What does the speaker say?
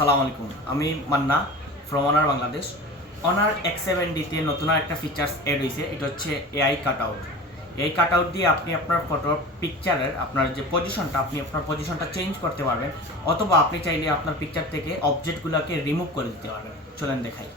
আসসালামু আলাইকুম, আমি Manna from honour Bangladesh. Honour X7D-তে নতুন একটা ফিচার্স এড হয়েছে, এটা হচ্ছে এআই কাটআউট। এই কাটআউট দিয়ে আপনি আপনার ফটোর পিকচারের আপনার যে পজিশনটা, আপনি আপনার পজিশনটা চেঞ্জ করতে পারবেন, অথবা আপনি চাইলে আপনার পিকচার থেকে অবজেক্টগুলোকে রিমুভ করে দিতে পারবেন। চলেন দেখাই।